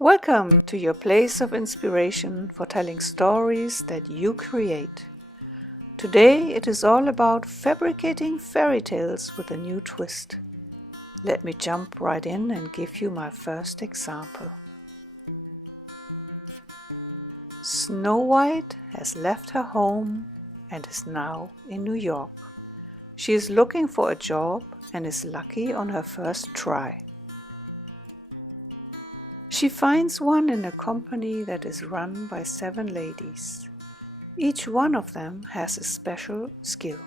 Welcome to your place of inspiration for telling stories that you create. Today it is all about fabricating fairy tales with a new twist. Let me jump right in and give you my first example. Snow White has left her home and is now in New York. She is looking for a job and is lucky on her first try. She finds one in a company that is run by 7 ladies. Each one of them has a special skill.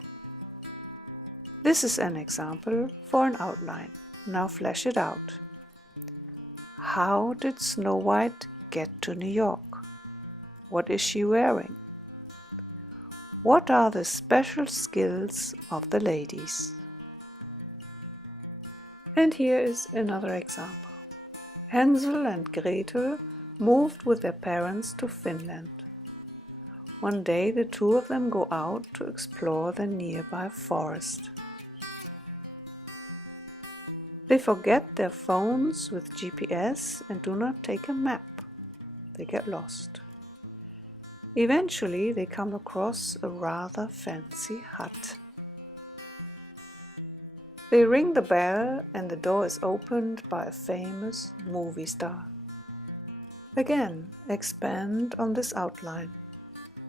This is an example for an outline. Now flesh it out. How did Snow White get to New York? What is she wearing? What are the special skills of the ladies? And here is another example. Hansel and Gretel moved with their parents to Finland. One day the two of them go out to explore the nearby forest. They forget their phones with GPS and do not take a map. They get lost. Eventually they come across a rather fancy hut. They ring the bell and the door is opened by a famous movie star. Again, expand on this outline.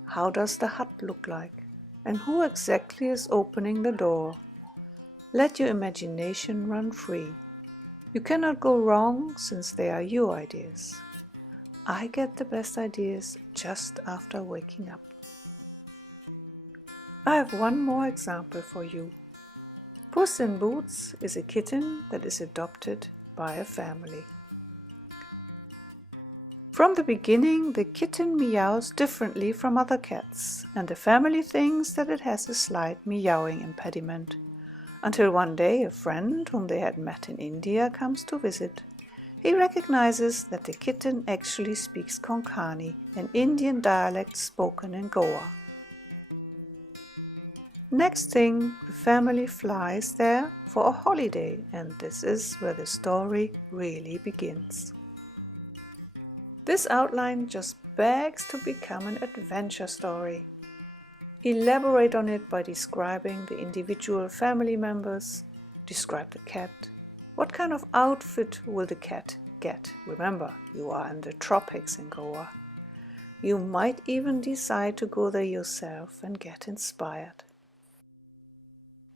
How does the hut look like? And who exactly is opening the door? Let your imagination run free. You cannot go wrong since they are your ideas. I get the best ideas just after waking up. I have one more example for you. Puss in Boots is a kitten that is adopted by a family. From the beginning, the kitten meows differently from other cats, and the family thinks that it has a slight meowing impediment. Until one day, a friend whom they had met in India comes to visit. He recognizes that the kitten actually speaks Konkani, an Indian dialect spoken in Goa. Next thing, the family flies there for a holiday, and this is where the story really begins. This outline just begs to become an adventure story. Elaborate on it by describing the individual family members. Describe the cat. What kind of outfit will the cat get? Remember, you are in the tropics in Goa. You might even decide to go there yourself and get inspired.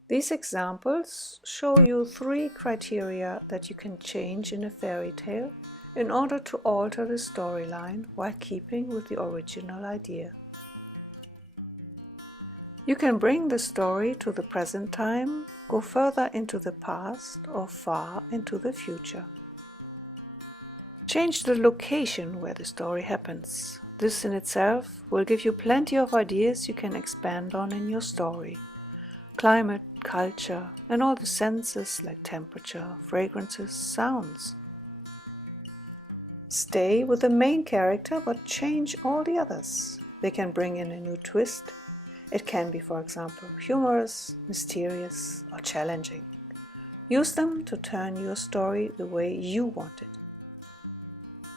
These examples show you 3 criteria that you can change in a fairy tale in order to alter the storyline while keeping with the original idea. You can bring the story to the present time, go further into the past or far into the future. Change the location where the story happens. This in itself will give you plenty of ideas you can expand on in your story. Climate, culture, and all the senses like temperature, fragrances, sounds. Stay with the main character but change all the others. They can bring in a new twist. It can be, for example, humorous, mysterious, or challenging. Use them to turn your story the way you want it.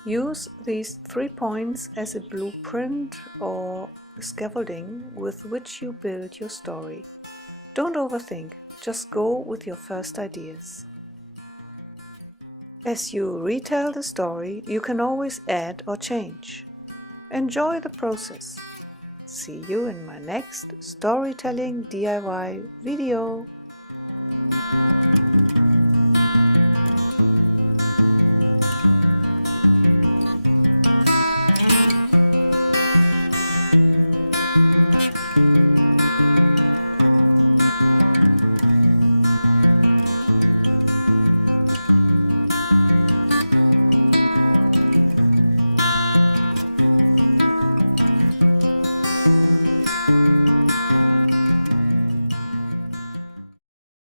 Use these 3 points as a blueprint or scaffolding with which you build your story. Don't overthink, just go with your first ideas. As you retell the story, you can always add or change. Enjoy the process. See you in my next storytelling DIY video.